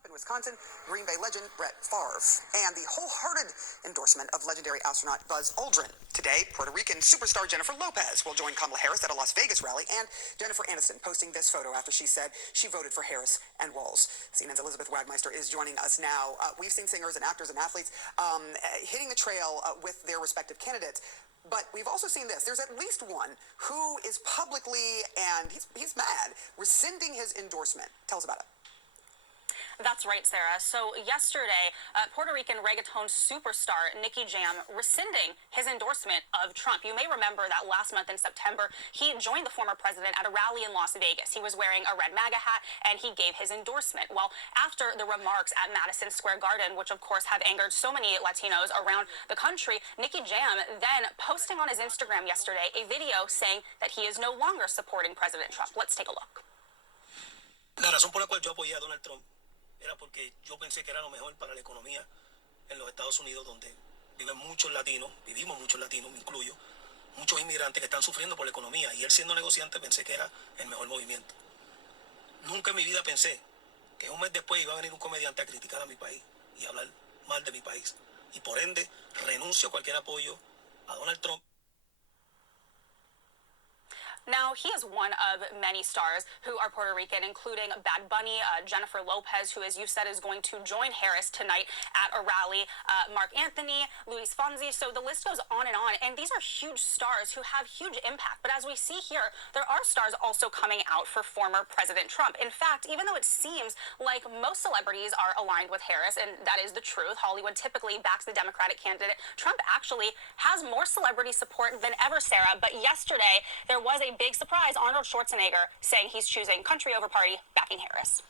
Trump in Wisconsin, Green Bay legend Brett Favre, and the wholehearted endorsement of legendary astronaut Buzz Aldrin. Today, Puerto Rican superstar Jennifer Lopez will join Kamala Harris at a Las Vegas rally, and Jennifer Aniston posting this photo after she said she voted for Harris and Walz. CNN's Elizabeth Wagmeister is joining us now. We've seen singers and actors and athletes hitting the trail with their respective candidates. But we've also seen this. There's at least one who is publicly, and he's mad, rescinding his endorsement. Tell us about it. That's right, Sarah. So yesterday, Puerto Rican reggaeton superstar Nicky Jam rescinding his endorsement of Trump. You may remember that last month in September, he joined the former president at a rally in Las Vegas. He was wearing a red MAGA hat, and he gave his endorsement. Well, after the remarks at Madison Square Garden, which of course have angered so many Latinos around the country, Nicky Jam then posting on his Instagram yesterday a video saying that he is no longer supporting President Trump. Let's take a look. La razón por la cual yo apoyé a Donald Trump era porque yo pensé que era lo mejor para la economía en los Estados Unidos, donde vivimos muchos latinos, me incluyo, muchos inmigrantes que están sufriendo por la economía, y él siendo negociante pensé que era el mejor movimiento. Nunca en mi vida pensé que un mes después iba a venir un comediante a criticar a mi país y a hablar mal de mi país, y por ende renuncio a cualquier apoyo a Donald Trump. Now, he is one of many stars who are Puerto Rican, including Bad Bunny, Jennifer Lopez, who, as you said, is going to join Harris tonight at a rally, Mark Anthony, Luis Fonsi. So the list goes on. And these are huge stars who have huge impact. But as we see here, there are stars also coming out for former President Trump. In fact, even though it seems like most celebrities are aligned with Harris, and that is the truth, Hollywood typically backs the Democratic candidate, Trump actually has more celebrity support than ever, Sarah. But yesterday, there was a big surprise, Arnold Schwarzenegger saying he's choosing country over party, backing Harris.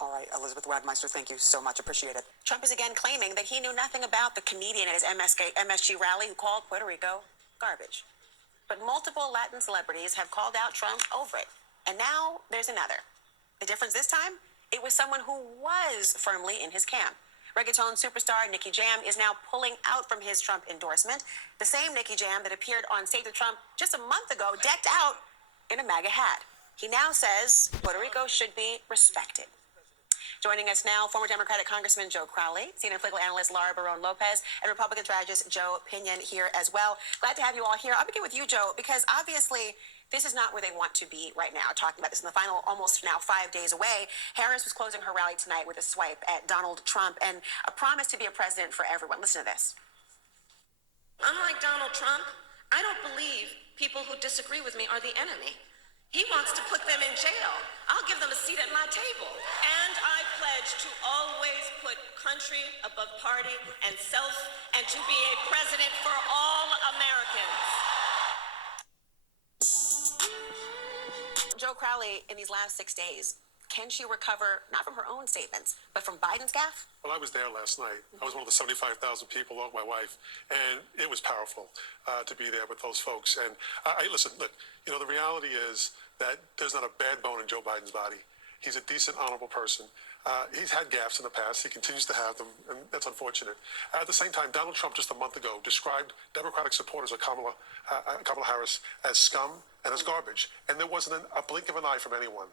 All right, Elizabeth Wagmeister, thank you so much. Appreciate it. Trump is again claiming that he knew nothing about the comedian at his MSG rally who called Puerto Rico garbage. But multiple Latin celebrities have called out Trump over it. And now there's another. The difference this time? It was someone who was firmly in his camp. Reggaeton superstar Nicky Jam is now pulling out from his Trump endorsement. The same Nicky Jam that appeared on stage with Trump just a month ago, decked out in a MAGA hat. He now says Puerto Rico should be respected. Joining us now, former Democratic Congressman Joe Crowley, CNN political analyst Laura Barron Lopez, and Republican strategist Joe Pinion here as well. Glad to have you all here. I'll begin with you, Joe, because obviously this is not where they want to be right now. Talking about this in the final, almost now 5 days away. Harris was closing her rally tonight with a swipe at Donald Trump and a promise to be a president for everyone. Listen to this. Unlike Donald Trump, I don't believe people who disagree with me are the enemy. He wants to put them in jail. I'll give them a seat at my table. And I pledge to always put country above party and self, and to be a president for all Americans. Joe Crowley, in these last 6 days, can she recover, not from her own statements, but from Biden's gaffe? Well, I was there last night. I was one of the 75,000 people, along with my wife, and it was powerful to be there with those folks. And listen, look, you know, the reality is that there's not a bad bone in Joe Biden's body. He's a decent, honorable person. He's had gaffes in the past. He continues to have them, and that's unfortunate. At the same time, Donald Trump just a month ago described Democratic supporters of Kamala Harris as scum and as garbage, and there wasn't a blink of an eye from anyone.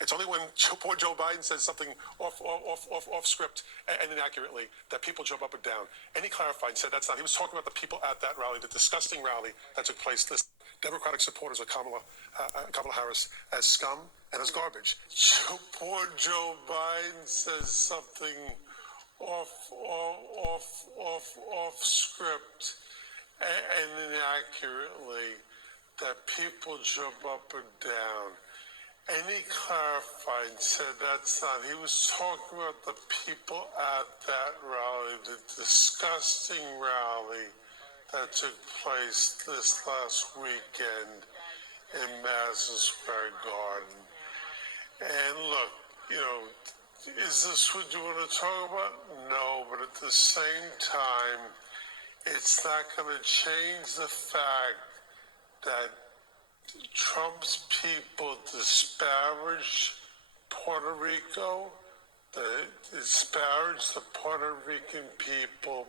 It's only when poor Joe Biden says something off script and inaccurately that people jump up and down. And he clarified and said that's not. He was talking about the people at that rally, the disgusting rally that took place. This Democratic supporters of Kamala Harris as scum and as garbage. Poor Joe Biden says something off script and inaccurately that people jump up and down. And he clarified and said that's not. He was talking about the people at that rally, the disgusting rally that took place this last weekend in Madison Square Garden. And look, you know, is this what you want to talk about? No, but at the same time, it's not going to change the fact that Trump's people disparage Puerto Rico, they disparage the Puerto Rican people,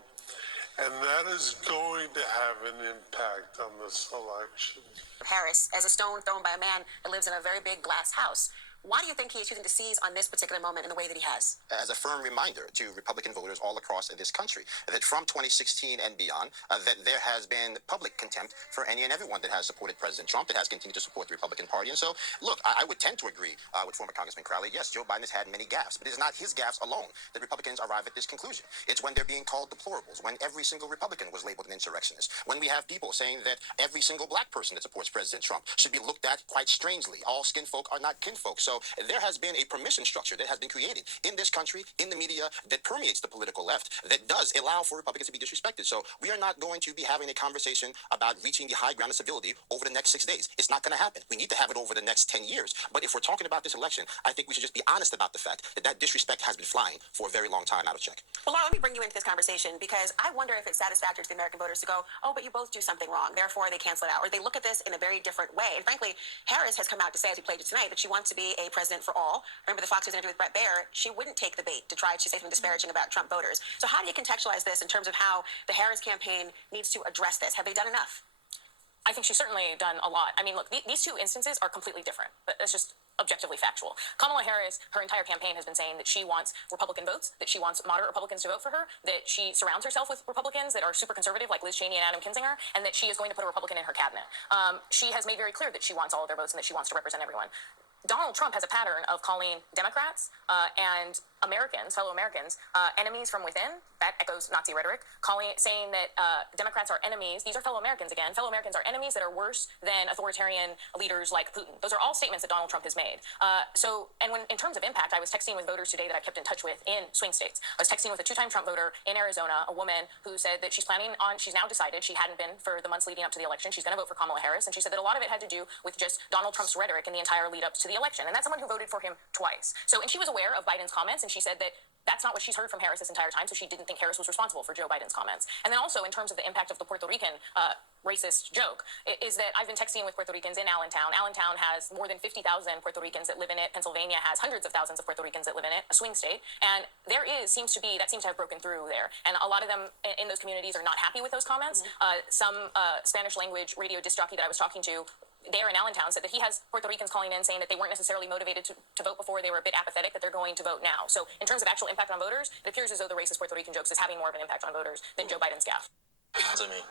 and that is going to have an impact on this election. Harris as a stone thrown by a man that lives in a very big glass house. Why do you think he is choosing to seize on this particular moment in the way that he has? As a firm reminder to Republican voters all across this country that from 2016 and beyond, that there has been public contempt for any and everyone that has supported President Trump, that has continued to support the Republican Party. And so, look, I would tend to agree with former Congressman Crowley. Yes, Joe Biden has had many gaffes, but it is not his gaffes alone that Republicans arrive at this conclusion. It's when they're being called deplorables, when every single Republican was labeled an insurrectionist, when we have people saying that every single black person that supports President Trump should be looked at quite strangely. All skin folk are not kinfolk. So there has been a permission structure that has been created in this country, in the media, that permeates the political left, that does allow for Republicans to be disrespected. So we are not going to be having a conversation about reaching the high ground of civility over the next 6 days. It's not going to happen. We need to have it over the next 10 years. But if we're talking about this election, I think we should just be honest about the fact that that disrespect has been flying for a very long time out of check. Well, Laura, let me bring you into this conversation because I wonder if it's satisfactory to the American voters to go, oh, but you both do something wrong, therefore they cancel it out. Or they look at this in a very different way. And frankly, Harris has come out to say, as we played it tonight, that she wants to be a president for all. Remember the Fox News interview with Brett Baer? She wouldn't take the bait to try to say something disparaging about Trump voters. So how do you contextualize this in terms of how the Harris campaign needs to address this? Have they done enough? I think she's certainly done a lot. I mean, look, these two instances are completely different, but that's just objectively factual. Kamala Harris, her entire campaign has been saying that she wants Republican votes, that she wants moderate Republicans to vote for her, that she surrounds herself with Republicans that are super conservative like Liz Cheney and Adam Kinzinger, and that she is going to put a Republican in her cabinet. She has made very clear that she wants all of their votes and that she wants to represent everyone. Donald Trump has a pattern of calling Democrats and Americans, fellow Americans, enemies from within. That echoes Nazi rhetoric, saying that Democrats are enemies. These are fellow Americans again. Fellow Americans are enemies that are worse than authoritarian leaders like Putin. Those are all statements that Donald Trump has made. In terms of impact, I was texting with voters today that I kept in touch with in swing states. I was texting with a two-time Trump voter in Arizona, a woman who said that she's now decided, she hadn't been for the months leading up to the election, she's going to vote for Kamala Harris, and she said that a lot of it had to do with just Donald Trump's rhetoric in the entire lead up to the election. And that's someone who voted for him twice. And she was aware of Biden's comments, and she said that that's not what she's heard from Harris this entire time, so she didn't think Harris was responsible for Joe Biden's comments. And then also, in terms of the impact of the Puerto Rican racist joke, is that I've been texting with Puerto Ricans in Allentown. Allentown has more than 50,000 Puerto Ricans that live in it. Pennsylvania has hundreds of thousands of Puerto Ricans that live in it, a swing state. And seems to have broken through there. And a lot of them in those communities are not happy with those comments. Some Spanish language radio disc jockey that I was talking to there in Allentown said that he has Puerto Ricans calling in saying that they weren't necessarily motivated to vote before, they were a bit apathetic, that they're going to vote now. So in terms of actual impact on voters, it appears as though the racist Puerto Rican jokes is having more of an impact on voters than Joe Biden's gaffe. To me,